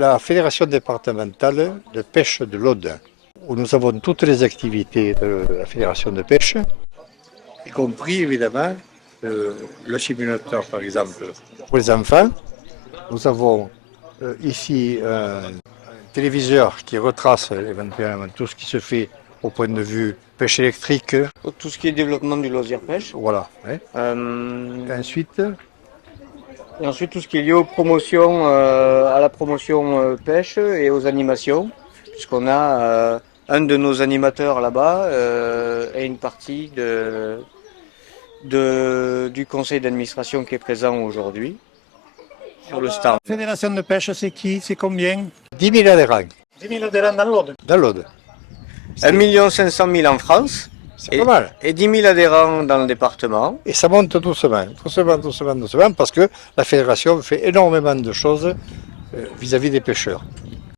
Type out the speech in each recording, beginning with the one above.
la fédération départementale de pêche de l'Aude, où nous avons toutes les activités de la fédération de pêche, y compris évidemment le simulateur par exemple pour les enfants. Nous avons ici un téléviseur qui retrace éventuellement tout ce qui se fait au point de vue pêche électrique. Tout ce qui est développement du loisir pêche. Voilà. Hein. Ensuite, Et ensuite tout ce qui est lié aux promotions, à la promotion pêche et aux animations, puisqu'on a un de nos animateurs là-bas et une partie du conseil d'administration qui est présent aujourd'hui sur le stand. La fédération de pêche, c'est qui? C'est combien? 10 000 adhérents 10 000 adhérents dans l'Aude. dans l'Aude. 1 500 000 en France C'est pas mal. et 10 000 adhérents dans le département. Et ça monte doucement, parce que la fédération fait énormément de choses vis-à-vis des pêcheurs.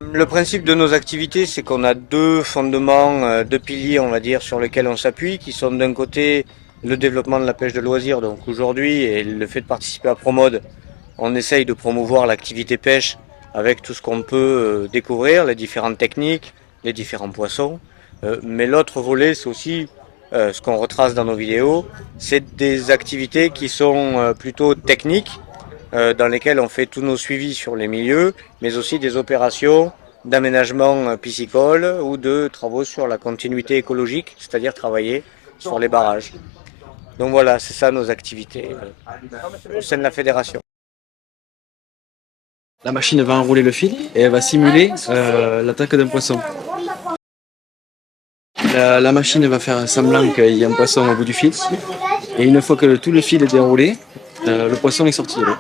Le principe de nos activités, c'est qu'on a deux fondements, deux piliers, on va dire, sur lesquels on s'appuie, qui sont d'un côté le développement de la pêche de loisirs. Donc aujourd'hui, et le fait de participer à Promode, on essaye de promouvoir l'activité pêche avec tout ce qu'on peut découvrir, les différentes techniques, les différents poissons. Mais l'autre volet, c'est aussi ce qu'on retrace dans nos vidéos, c'est des activités qui sont plutôt techniques, dans lesquelles on fait tous nos suivis sur les milieux, mais aussi des opérations d'aménagement piscicole ou de travaux sur la continuité écologique, c'est-à-dire travailler sur les barrages. Donc voilà, c'est ça nos activités au sein de la fédération. La machine va enrouler le fil et elle va simuler l'attaque d'un poisson. La machine va faire semblant qu'il y a un poisson au bout du fil. Et une fois que tout le fil est déroulé, le poisson est sorti de l'eau.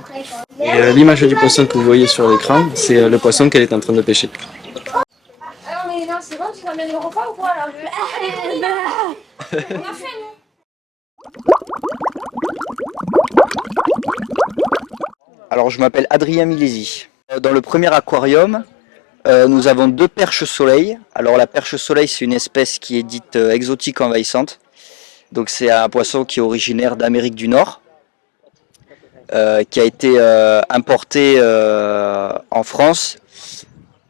Et l'image du poisson que vous voyez sur l'écran, c'est le poisson qu'elle est en train de pêcher. Alors, mais non, c'est bon, tu ramènes le repas ou quoi là? On a fait, non? Alors, je m'appelle Adrien Milesi. Dans le premier aquarium, nous avons deux perches soleil. Alors, la perche soleil, c'est une espèce qui est dite exotique envahissante. Donc, c'est un poisson qui est originaire d'Amérique du Nord, qui a été importé en France,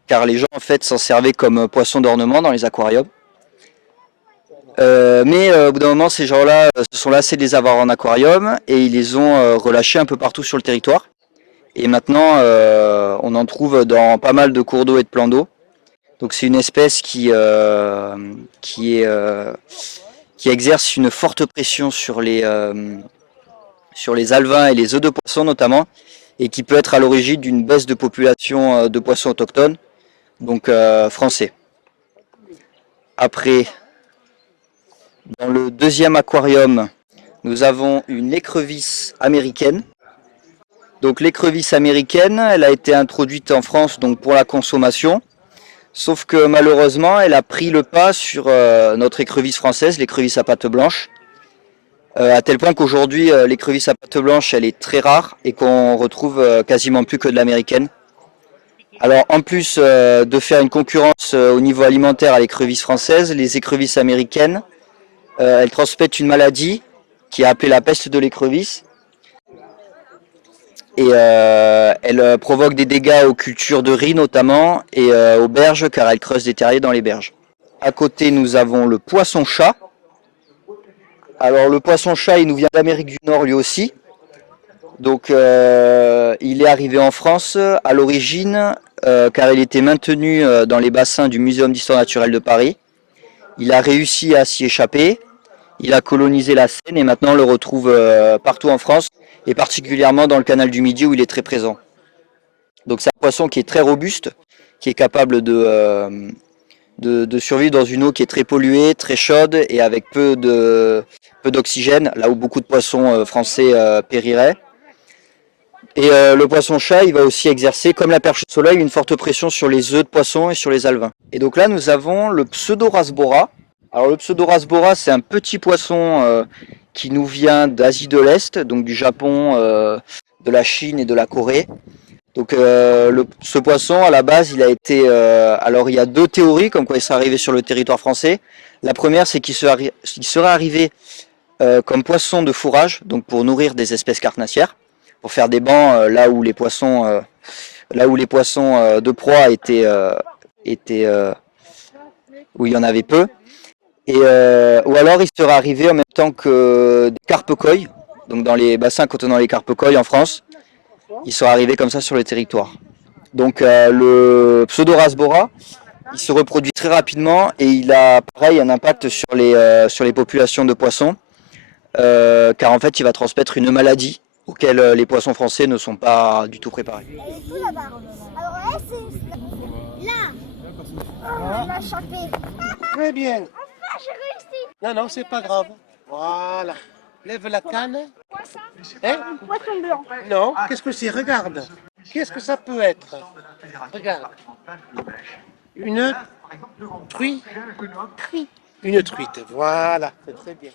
car les gens en fait s'en servaient comme poisson d'ornement dans les aquariums. Mais au bout d'un moment, ces gens-là se sont lassés de les avoir en aquarium et ils les ont relâchés un peu partout sur le territoire. Et maintenant, on en trouve dans pas mal de cours d'eau et de plans d'eau. Donc c'est une espèce qui exerce une forte pression sur les alevins et les œufs de poisson notamment, et qui peut être à l'origine d'une baisse de population de poissons autochtones, donc français. Après, dans le deuxième aquarium, nous avons une écrevisse américaine. Donc l'écrevisse américaine, elle a été introduite en France donc pour la consommation, sauf que malheureusement, elle a pris le pas sur notre écrevisse française, l'écrevisse à pattes blanches, à tel point qu'aujourd'hui, l'écrevisse à pattes blanches, elle est très rare et qu'on retrouve quasiment plus que de l'américaine. Alors en plus de faire une concurrence au niveau alimentaire à l'écrevisse française, les écrevisses américaines, elles transmettent une maladie qui est appelée la peste de l'écrevisse. Et elle provoque des dégâts aux cultures de riz notamment et aux berges car elle creuse des terriers dans les berges. À côté nous avons le poisson-chat. Alors le poisson-chat il nous vient d'Amérique du Nord lui aussi. Donc il est arrivé en France à l'origine car il était maintenu dans les bassins du Muséum d'Histoire Naturelle de Paris. Il a réussi à s'y échapper, il a colonisé la Seine et maintenant on le retrouve partout en France. Et particulièrement dans le canal du Midi où il est très présent. Donc c'est un poisson qui est très robuste, qui est capable de survivre dans une eau qui est très polluée, très chaude et avec peu d'oxygène, là où beaucoup de poissons français périraient. Et le poisson-chat, il va aussi exercer, comme la perche soleil, une forte pression sur les œufs de poisson et sur les alevins. Et donc là, nous avons le Pseudorasbora. Alors le Pseudorasbora, c'est un petit poisson qui nous vient d'Asie de l'Est, donc du Japon, de la Chine et de la Corée. Donc ce poisson, à la base, il a été... alors il y a deux théories comme quoi il serait arrivé sur le territoire français. La première, c'est qu'il serait arrivé comme poisson de fourrage, donc pour nourrir des espèces carnassières, pour faire des bancs là où les poissons là où les poissons de proie où il y en avait peu. Ou alors il serait arrivé en même temps que des carpe-coilles, donc dans les bassins contenant les carpe-coilles en France, il serait arrivé comme ça sur le territoire. Donc le Pseudorasbora, il se reproduit très rapidement et il a pareil un impact sur les populations de poissons, car en fait il va transmettre une maladie auxquelles les poissons français ne sont pas du tout préparés. Elle est tout là-bas. Alors là, c'est là. Oh, elle m'a échappé. Très bien. Ah, j'ai réussi. Non, non, c'est pas grave. Voilà. Lève la canne. Hein? Poisson blanc. Non, qu'est-ce que c'est? Regarde. Qu'est-ce que ça peut être? Regarde. Une truite. Une truite. Voilà, c'est très bien.